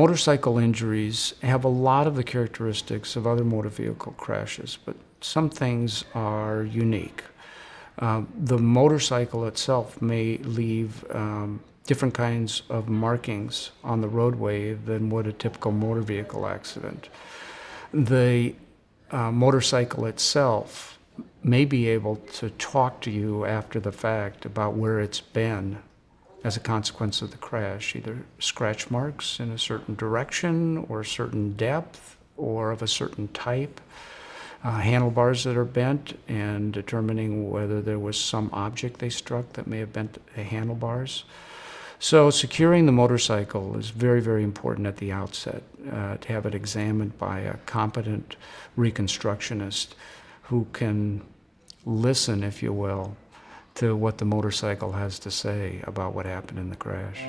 Motorcycle injuries have a lot of the characteristics of other motor vehicle crashes, but some things are unique. The motorcycle itself may leave different kinds of markings on the roadway than would a typical motor vehicle accident. The motorcycle itself may be able to talk to you after the fact about where it's been as a consequence of the crash, either scratch marks in a certain direction or a certain depth or of a certain type, handlebars that are bent, and determining whether there was some object they struck that may have bent the handlebars. So securing the motorcycle is very, very important at the outset, to have it examined by a competent reconstructionist who can listen, if you will, to what the motorcycle has to say about what happened in the crash.